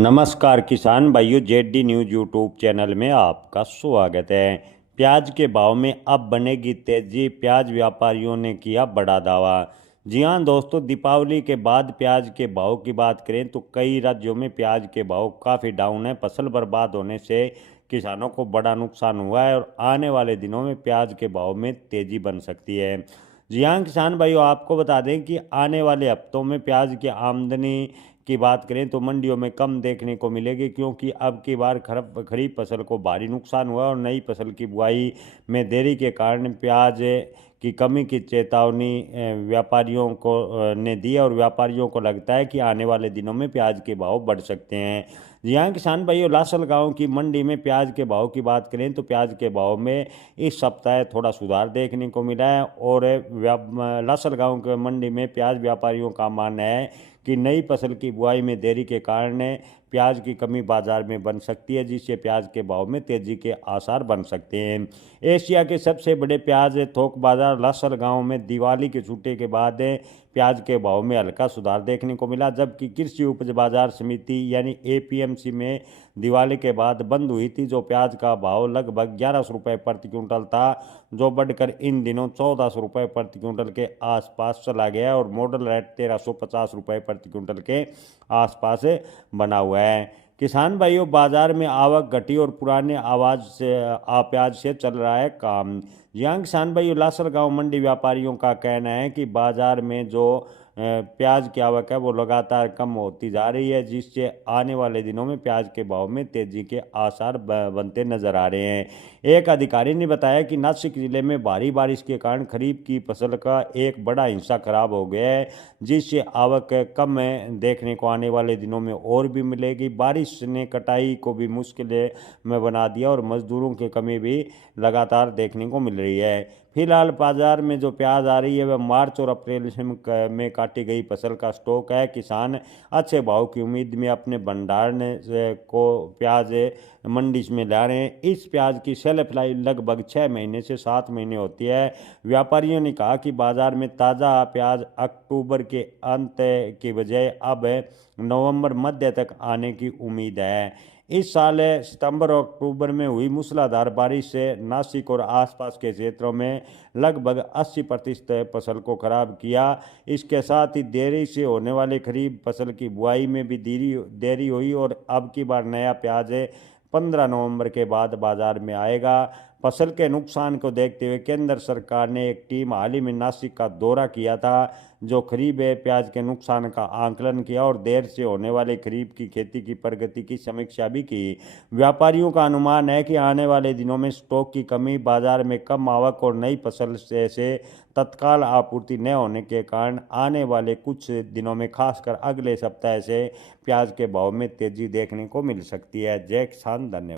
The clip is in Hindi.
नमस्कार किसान भाइयों, जेडी न्यूज़ यूट्यूब चैनल में आपका स्वागत है। प्याज के भाव में अब बनेगी तेजी, प्याज व्यापारियों ने किया बड़ा दावा। जी हां दोस्तों, दीपावली के बाद प्याज के भाव की बात करें तो कई राज्यों में प्याज के भाव काफ़ी डाउन है। फसल बर्बाद होने से किसानों को बड़ा नुकसान हुआ है और आने वाले दिनों में प्याज के भाव में तेजी बन सकती है। जी हाँ किसान भाइयों, आपको बता दें कि आने वाले हफ्तों में प्याज की आमदनी की बात करें तो मंडियों में कम देखने को मिलेगी, क्योंकि अब की बार खरीफ फसल को भारी नुकसान हुआ और नई फसल की बुआई में देरी के कारण प्याज की कमी की चेतावनी व्यापारियों को ने दी है और व्यापारियों को लगता है कि आने वाले दिनों में प्याज के भाव बढ़ सकते हैं। जी हाँ किसान भाइयों, लासल गांव की मंडी में प्याज के भाव की बात करें तो प्याज के भाव में इस सप्ताह थोड़ा सुधार देखने को मिला है और लासल गांव के मंडी में प्याज व्यापारियों का मानना है कि नई फसल की बुआई में देरी के कारण प्याज की कमी बाजार में बन सकती है, जिससे प्याज के भाव में तेजी के आसार बन सकते हैं। एशिया के सबसे बड़े प्याज थोक बाजार लासल गांव में दिवाली के छुट्टी के बाद प्याज के भाव में हल्का सुधार देखने को मिला, जबकि कृषि उपज बाजार समिति यानी एपीएमसी में दिवाली के बाद बंद हुई थी, जो प्याज का भाव लगभग 1100 रुपये प्रति क्विंटल था, जो बढ़कर इन दिनों 1400 रुपये प्रति क्विंटल के आसपास चला गया और मॉडल रेट 1350 रुपये प्रति क्विंटल के आसपास बना हुआ है। किसान भाइयों, बाजार में आवक घटी और पुराने आवाज से प्याज से चल रहा है काम। यहाँ किसान भाइयों, लासल गांव मंडी व्यापारियों का कहना है कि बाजार में जो प्याज की आवक है वो लगातार कम होती जा रही है, जिससे आने वाले दिनों में प्याज के भाव में तेजी के आसार बनते नजर आ रहे हैं। एक अधिकारी ने बताया कि नासिक जिले में भारी बारिश के कारण खरीफ की फसल का एक बड़ा हिस्सा खराब हो गया है, जिससे आवक कम देखने को आने वाले दिनों में और भी मिलेगी। बारिश ने कटाई को भी मुश्किल में बना दिया और मजदूरों की कमी भी लगातार देखने को मिल रही है। फिलहाल बाजार में जो प्याज आ रही है वह मार्च और अप्रैल में काटी गई फसल का स्टॉक है। किसान अच्छे भाव की उम्मीद में अपने भंडारण को प्याज मंडी में ला रहे हैं। इस प्याज की शेल्फ लाइफ लगभग 6 महीने से 7 महीने होती है। व्यापारियों ने कहा कि बाजार में ताज़ा प्याज अक्टूबर के अंत की बजाय अब नवंबर मध्य तक आने की उम्मीद है। इस साल सितंबर और अक्टूबर में हुई मूसलाधार बारिश से नासिक और आसपास के क्षेत्रों में लगभग 80% फसल को खराब किया। इसके साथ ही देरी से होने वाली खरीफ फसल की बुआई में भी देरी हुई और अब की बार नया प्याज 15 नवंबर के बाद बाजार में आएगा। फसल के नुकसान को देखते हुए केंद्र सरकार ने एक टीम हाल ही में नासिक का दौरा किया था, जो खरीफ प्याज के नुकसान का आकलन किया और देर से होने वाले खरीफ की खेती की प्रगति की समीक्षा भी की। व्यापारियों का अनुमान है कि आने वाले दिनों में स्टॉक की कमी, बाजार में कम आवक और नई फसल से तत्काल आपूर्ति न होने के कारण आने वाले कुछ दिनों में, खासकर अगले सप्ताह से प्याज के भाव में तेजी देखने को मिल सकती है। जय किसान, धन्यवाद।